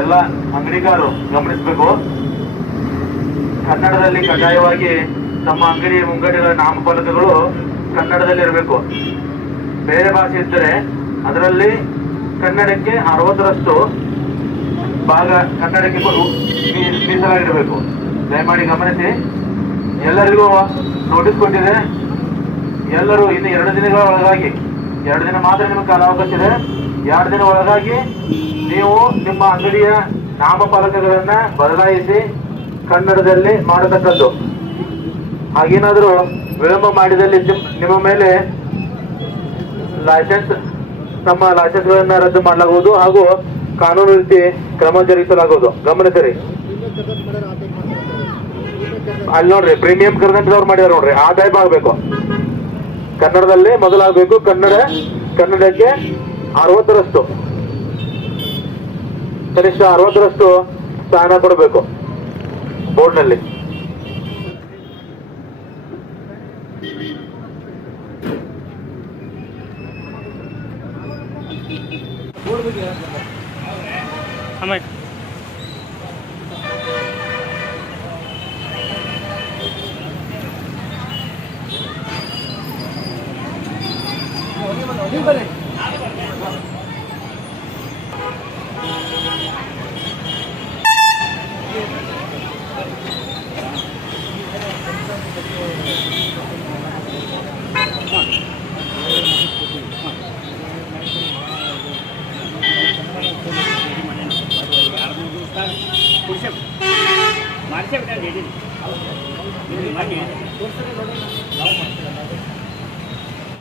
ಎಲ್ಲ ಅಂಗಡಿಗಾರರು ಗಮನಿಸಬೇಕು. ಕನ್ನಡದಲ್ಲಿ ಕಡ್ಡಾಯವಾಗಿ ತಮ್ಮ ಅಂಗಡಿ ಮುಂಗಡಿಗಳ ನಾಮಫಲಕಗಳು ಕನ್ನಡದಲ್ಲಿ ಇರಬೇಕು. ಬೇರೆ ಭಾಷೆ ಇದ್ದರೆ ಅದರಲ್ಲಿ ಕನ್ನಡಕ್ಕೆ 60ರಷ್ಟು ಭಾಗ ಕನ್ನಡಕ್ಕೆ ಮೀಸಲಾಗಿರಬೇಕು. ದಯಮಾಡಿ ಗಮನಿಸಿ. ಎಲ್ಲರಿಗೂ ನೋಟಿಸ್ ಕೊಟ್ಟಿದೆ. ಎಲ್ಲರೂ ಇನ್ನು 2 ದಿನಗಳ ಒಳಗಾಗಿ, 2 ದಿನ ಮಾತ್ರ ನಿಮಗೆ ಕಾಲಾವಕಾಶ ಇದೆ. 2 ದಿನ ಒಳಗಾಗಿ ನೀವು ನಿಮ್ಮ ಅಂಗಡಿಯ ನಾಮಫಲಕಗಳನ್ನ ಬದಲಾಯಿಸಿ ಕನ್ನಡದಲ್ಲಿ ಮಾಡತಕ್ಕದ್ದು. ಹಾಗೇನಾದರೂ ವಿಳಂಬ ಮಾಡಿದಲ್ಲಿ ನಿಮ್ಮ ಮೇಲೆ ನಮ್ಮ ಲೈಸೆನ್ಸ್ಗಳನ್ನ ರದ್ದು ಮಾಡಲಾಗುವುದು ಹಾಗೂ ಕಾನೂನು ರೀತಿ ಕ್ರಮ ಜರುಗಿಸಲಾಗುವುದು. ಗಮನಿಸಿರಿ. ಅಲ್ಲಿ ನೋಡ್ರಿ, ಪ್ರೀಮಿಯಂ ಕರ್ನಾಟಕದವ್ರು ಮಾಡ್ಯಾರ ನೋಡ್ರಿ, ಆ ಟೈಪ್ ಆಗ್ಬೇಕು. ಕನ್ನಡದಲ್ಲಿ ಮೊದಲಾಗಬೇಕು. ಕನ್ನಡಕ್ಕೆ 60ರಷ್ಟು, ಕನಿಷ್ಠ 60ರಷ್ಟು ಸ್ಥಾನ ಕೊಡಬೇಕು ಬೋರ್ಡ್ನಲ್ಲಿ. ಮಾಡಿ